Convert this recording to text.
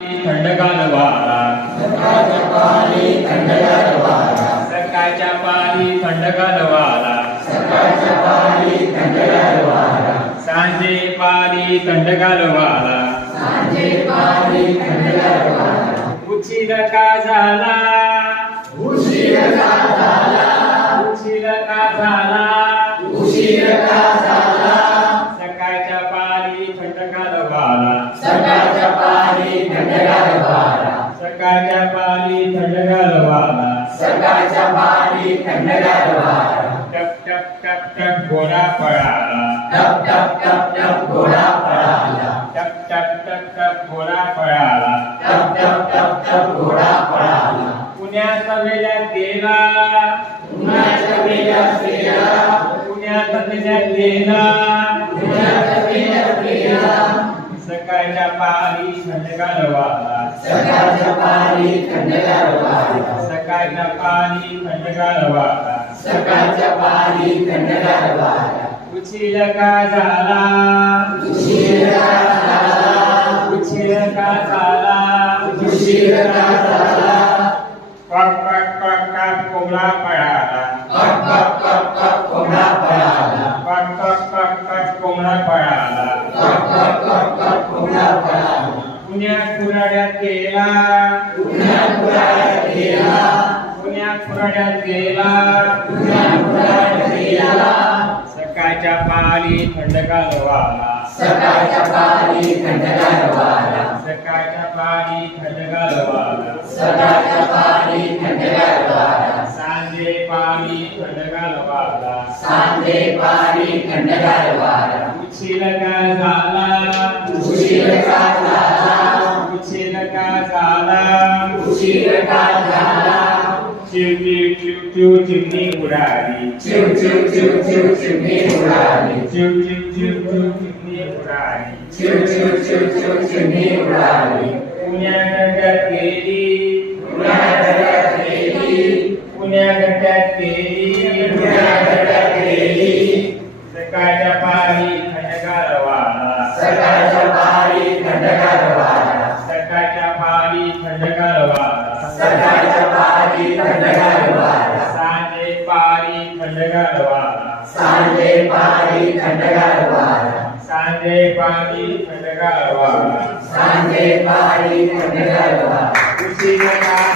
थंडगार वारा सकाळच्या पारी थंडगार वारा सांजे पारी थंडगार वारा उशीर का झाला सकाळच्या पारी थंडगार वारा सकाळच्या पारी थंडगार वारा टप टप टप टप घोडा पळाला टप टप टप टप घोडा पळाला पुण्याचा वेळात गेला सकाळच्या पारी थंडगार वारा उशीर का झाला पक पक पक पक कोंबडा पळाला पुण्यात कुऱ्हाड्यात गेला सकाळच्या पारी थंडगार वारा सांजे पारी थंडगार वारा उशीर का झाला चिव चिव चिव चिमणी उडाली पुण्यागड्यात गेली सकाळच्या पारी थंडगार वारा सांजे पारी थंडगार वारा उशीर का